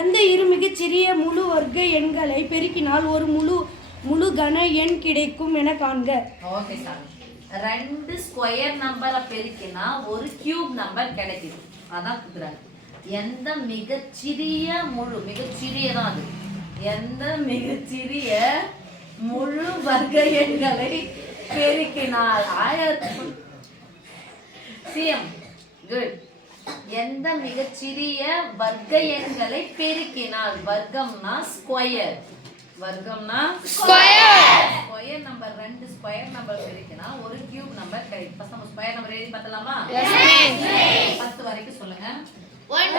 எந்த இரு மிகச்சிறிய முழு வர்க்க எண்களை பெருக்கினால் ஒரு முழு கன எண் கிடைக்கும் என காண்க. Okay sir. ரெண்டு ஸ்கொயர் நம்பரை பெருக்கினா ஒரு கியூப் நம்பர் கிடைக்குது. அதான் குடுக்குறாங்க. எந்த மிகச்சிறிய மிகச்சிறியதான் அது. எந்த மிகச்சிறிய முழு வர்க்க எண்களை பெருக்கினால் சிஎம் குட். எந்த மிகச்சிறிய வர்க்க எண்களை பெருக்கினால், வர்க்கம்னா ஸ்கொயர், ஸ்கொயர் நம்பர் ரெண்டு ஸ்கொயர் நம்பர் பெருக்கினா ஒரு கியூப் நம்பர் கிடைக்கும். ஃபர்ஸ்ட் நம்ம ஸ்கொயர் நம்பர் எழுதி பார்த்தலாமா? 10 வரைக்கும் சொல்லுங்க. 1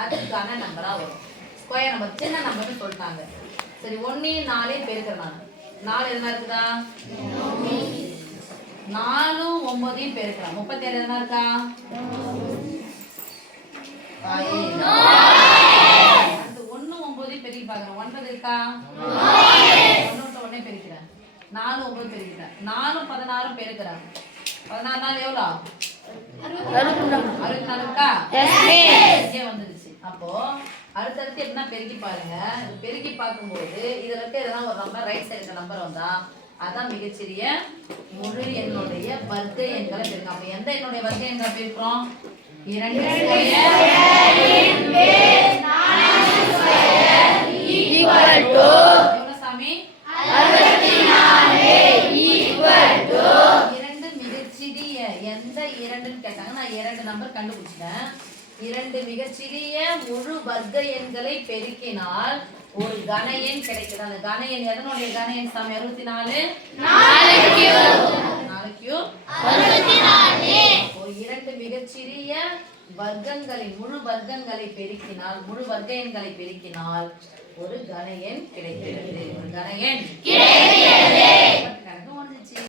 அதுக்கான நம்பரா வரும். ஸ்கொயர் நம்பர் சின்ன நம்பர்னு சொல்லிட்டாங்க. சரி, 1 4 பெருக்கிறேன். 4 எதுனா இருக்குதா? 4 9 பெருக்கிறேன். 37 எதுனா இருக்கா? அந்த 1 9 பெருக்கி பார்க்குறேன். 9 இருக்கா? 1 உடனே பெருக்கிறேன். 4 9 பெருக்கிறேன். 4 16 பெருக்கிறேன். 16 நாள் எவ்வளோ? 64 இருக்கா? இங்கே வந்துடுச்சு. அப்போ அடுத்தடுத்து என்ன பெருக்கி பாருங்க. பெருக்கி பார்க்கும்போது இதுல இருக்க எதனா ஒரு நம்பர் ரைட் சைடு நம்பர் வந்தா அதான் மிகச்சிறிய முழு எண்ணுடைய வர்க்க எண்களை பெருக்கும். அப்ப எந்த எண்ணுடைய வர்க்க எண்களை பெருக்கிறோம்? 2 சாமி 2 மிகச்சிறிய எந்த 2ன்னு கேட்டாங்க. நான் 2 நம்பர் கண்டுபிடிச்சிட்டேன். 2 மிகச்சிறிய முழு வர்க்க எண்களை பெருக்கினால் ஒரு கன எண் கிடைக்குது. அந்த கன எண் எதனுடைய கன எண் சாமி? 64 2 மிகச்சிறிய வர்க்கங்களின் முழு வர்க்கங்களை பெருக்கினால், முழு வர்க்க எண்களை பெருக்கினால் ஒரு கன எண் கிடைக்கிறது. ஒரு கன எண்